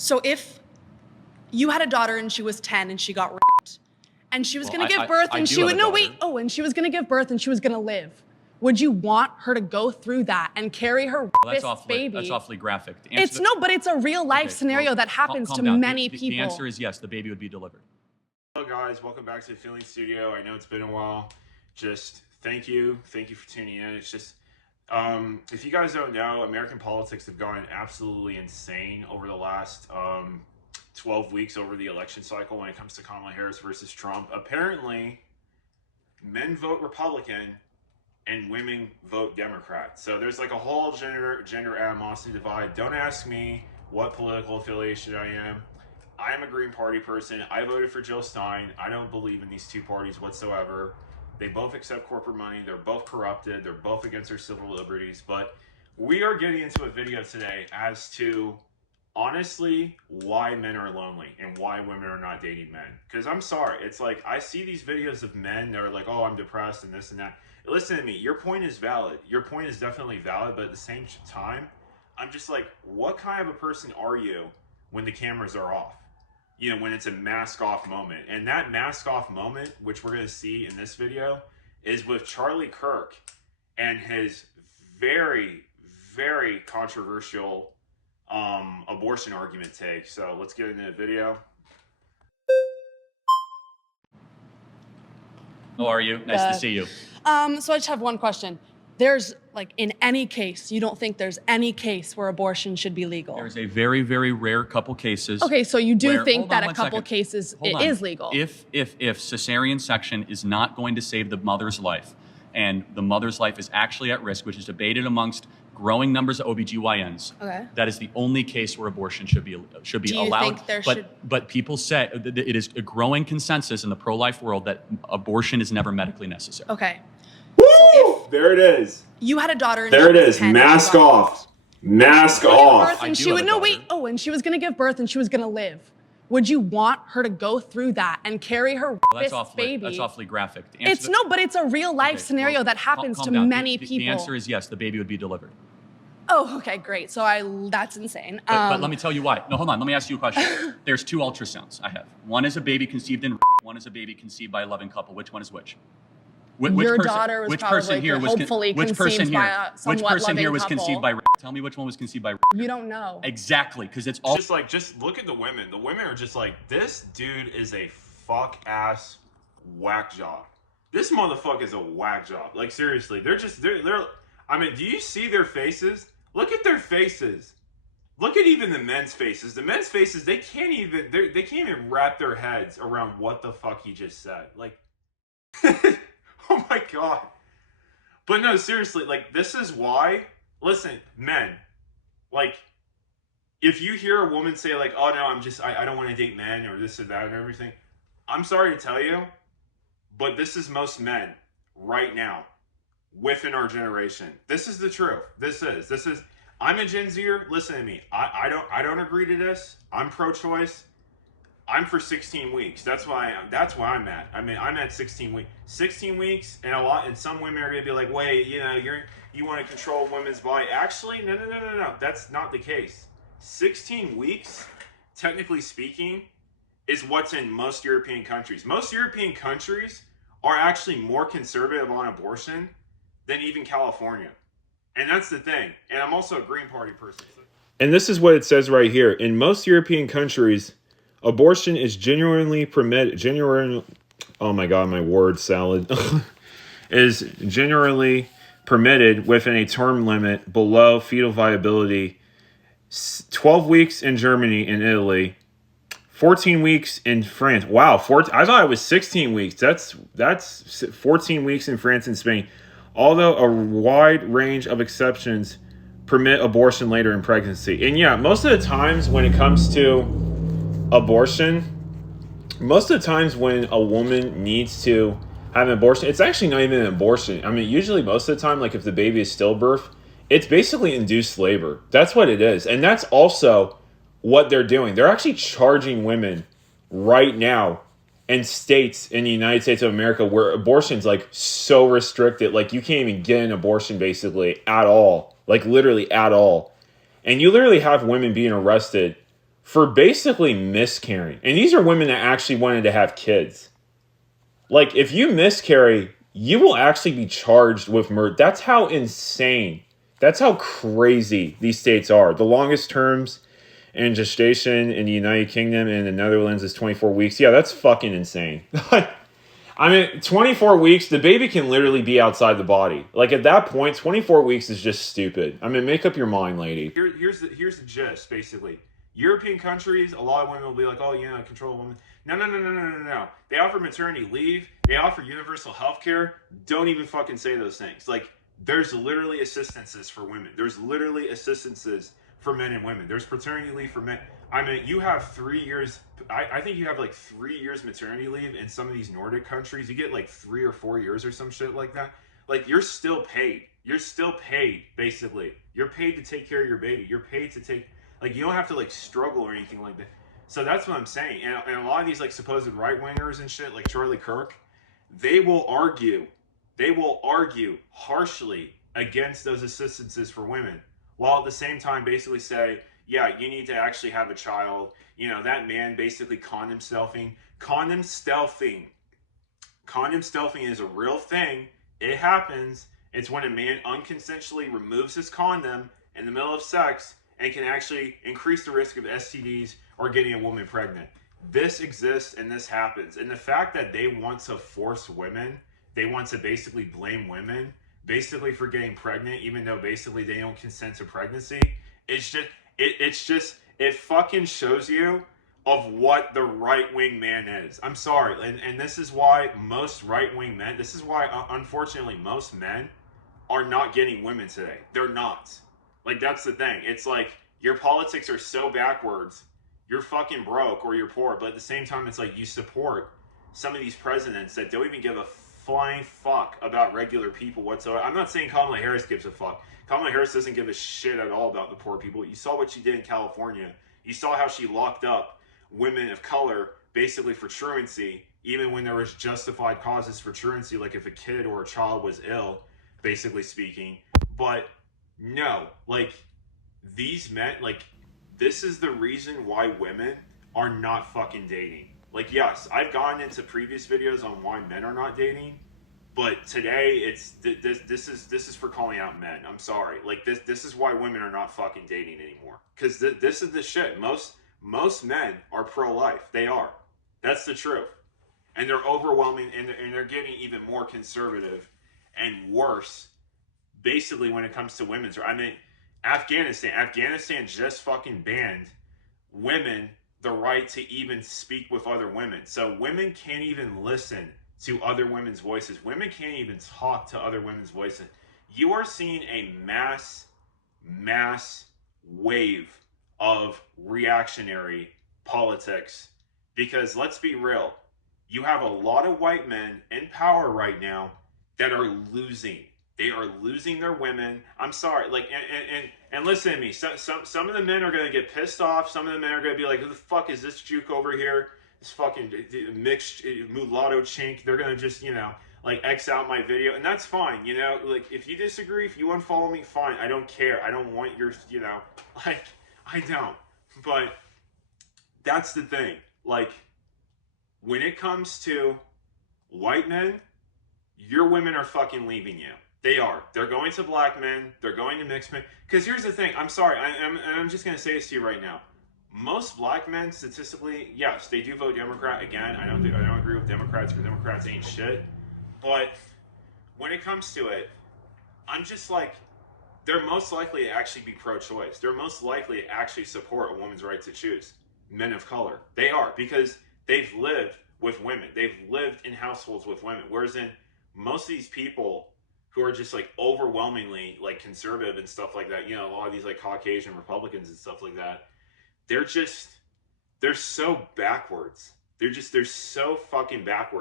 So if you had a daughter and she was 10 and she got raped, and she was going to give birth and she would, and she was going to give birth and she was going to live, would you want her to go through that and carry her baby? That's awfully graphic. But it's a real life scenario that happens to many people. The answer is yes, the baby would be delivered. Hello guys, welcome back to the Feeling Studio. I know it's been a while. Just thank you for tuning in. It's just, if you guys don't know, American politics have gone absolutely insane over the last 12 weeks over the election cycle when it comes to Kamala Harris versus Trump. Apparently, men vote Republican and women vote Democrat. So there's like a whole gender animosity divide. Don't ask me what political affiliation I am. I am a Green Party person. I voted for Jill Stein. I don't believe in these two parties whatsoever. They both accept corporate money. They're both corrupted. They're both against their civil liberties. But we are getting into a video today as to, honestly, why men are lonely and why women are not dating men. Because I'm sorry. It's like, I see these videos of men that are like, oh, I'm depressed and this and that. Listen to me. Your point is valid. Your point is definitely valid. But at the same time, I'm just like, what kind of a person are you when the cameras are off? You know, when it's a mask off moment. And that mask off moment, which we're going to see in this video, is with Charlie Kirk and his very, very controversial abortion argument take. So let's get into the video. How are you? Nice to see you. So I just have one question. There's, like, in any case, you don't think there's any case where abortion should be legal? There's a very, very rare couple cases. Okay, so you do think that a couple cases it is legal? If cesarean section is not going to save the mother's life, and the mother's life is actually at risk, which is debated amongst growing numbers of OBGYNs, okay, that is the only case where abortion should be allowed. But people say it is a growing consensus in the pro-life world that abortion is never medically necessary. Okay. Woo! There it is. You had a daughter. And there it is. Mask off. Mask off. And she would and she was going to give birth and she was going to live. Would you want her to go through that and carry her baby? That's awfully graphic. But it's a real life scenario that happens to many people. The answer is yes, the baby would be delivered. Oh, okay, great. So that's insane. But let me tell you why. No, hold on. Let me ask you a question. There's two ultrasounds I have. One is a baby conceived in. One is a baby conceived by a loving couple. Which one is which? Your daughter was hopefully conceived by a somewhat loving couple. Conceived by? Tell me which one was conceived by. You don't know. Exactly, because it's all. Just look at the women. The women are just like, this dude is a fuck ass whack job. This motherfucker is a whack job. Like, seriously, they're. I mean, do you see their faces? Look at their faces. Look at even the men's faces. The men's faces, they can't even wrap their heads around what the fuck he just said. Like, oh my God. But no, seriously, like, this is why, listen, men, like, if you hear a woman say, like, oh no, I don't want to date men or this or that and everything, I'm sorry to tell you, but this is most men right now within our generation. This is the truth. This is, I'm a Gen Zer. Listen to me. I don't agree to this. I'm pro-choice. I'm for 16 weeks. That's why I'm at. I mean, I'm at 16 weeks. 16 weeks, and some women are gonna be like, wait, you want to control women's body. Actually, no. That's not the case. 16 weeks, technically speaking, is what's in most European countries. Most European countries are actually more conservative on abortion than even California. And that's the thing. And I'm also a Green Party person. And this is what it says right here. In most European countries, abortion is genuinely permitted. Oh my God, my word salad. Is generally permitted within a term limit below fetal viability. 12 weeks in Germany and Italy. 14 weeks in France. Wow, I thought it was 16 weeks. That's 14 weeks in France and Spain. Although a wide range of exceptions permit abortion later in pregnancy. And yeah, most of the times when it comes to abortion, most of the times when a woman needs to have an abortion, it's actually not even an abortion. I mean, usually most of the time, like if the baby is stillbirth, it's basically induced labor. That's what it is. And that's also what they're doing. They're actually charging women right now in states in the United States of America where abortion's like so restricted, like you can't even get an abortion basically at all, like literally at all. And you literally have women being arrested for basically miscarrying. And these are women that actually wanted to have kids. Like, if you miscarry, you will actually be charged with murder. That's how insane, that's how crazy these states are. The longest terms in gestation in the United Kingdom and the Netherlands is 24 weeks. Yeah, that's fucking insane. I mean, 24 weeks, the baby can literally be outside the body. Like, at that point, 24 weeks is just stupid. I mean, make up your mind, lady. Here's the gist, basically. European countries, a lot of women will be like, oh, yeah, control women. No. They offer maternity leave. They offer universal health care. Don't even fucking say those things. Like, there's literally assistances for women. There's literally assistances for men and women. There's paternity leave for men. I mean, you have 3 years. I think you have like 3 years maternity leave in some of these Nordic countries. You get like 3 or 4 years or some shit like that. Like, you're still paid. You're still paid, basically. You're paid to take care of your baby. You're paid to take, like, you don't have to like struggle or anything like that. So that's what I'm saying. And a lot of these like supposed right wingers and shit, like Charlie Kirk, they will argue harshly against those assistances for women, while at the same time basically say, yeah, you need to actually have a child. You know, that man basically condom stealthing. Condom stealthing is a real thing. It happens. It's when a man unconsensually removes his condom in the middle of sex and can actually increase the risk of STDs or getting a woman pregnant. This exists and this happens. And the fact that they want to force women, they want to basically blame women basically for getting pregnant, even though basically they don't consent to pregnancy, it fucking shows you of what the right-wing man is. I'm sorry. And this is why most right-wing men, this is why unfortunately most men are not getting women today. They're not. Like, that's the thing. It's like, your politics are so backwards, you're fucking broke or you're poor, but at the same time, it's like you support some of these presidents that don't even give a flying fuck about regular people whatsoever. I'm not saying Kamala Harris gives a fuck. Kamala Harris doesn't give a shit at all about the poor people. You saw what she did in California. You saw how she locked up women of color basically for truancy, even when there was justified causes for truancy, like if a kid or a child was ill, basically speaking. But no, like, these men, like, this is the reason why women are not fucking dating. Like, yes, I've gone into previous videos on why men are not dating, but today it's this is for calling out men. I'm sorry. Like, this is why women are not fucking dating anymore. Because this is the shit. Most men are pro-life. They are. That's the truth. And they're overwhelming, and they're getting even more conservative and worse, basically, when it comes to women's. I mean, Afghanistan just fucking banned women the right to even speak with other women. So women can't even listen to other women's voices. Women can't even talk to other women's voices. You are seeing a mass wave of reactionary politics, because let's be real, you have a lot of white men in power right now that are losing. They are losing their women. I'm sorry. Like, and listen to me. Some of the men are going to get pissed off. Some of the men are going to be like, who the fuck is this juke over here? This fucking mixed mulatto chink. They're going to just, you know, like, X out my video. And that's fine. You know, like, if you disagree, if you unfollow me, fine. I don't care. I don't want your, you know, like, I don't. But that's the thing. Like, when it comes to white men, your women are fucking leaving you. They are. They're going to black men. They're going to mixed men. Because here's the thing. I'm sorry. I'm just going to say this to you right now. Most black men, statistically, yes, they do vote Democrat. Again, I don't agree with Democrats, because Democrats ain't shit. But when it comes to it, I'm just like, they're most likely to actually be pro-choice. They're most likely to actually support a woman's right to choose. Men of color. They are. Because they've lived with women. They've lived in households with women. Whereas in most of these people who are just like overwhelmingly like conservative and stuff like that, you know, a lot of these like Caucasian Republicans and stuff like that, they're so backwards. They're so fucking backwards.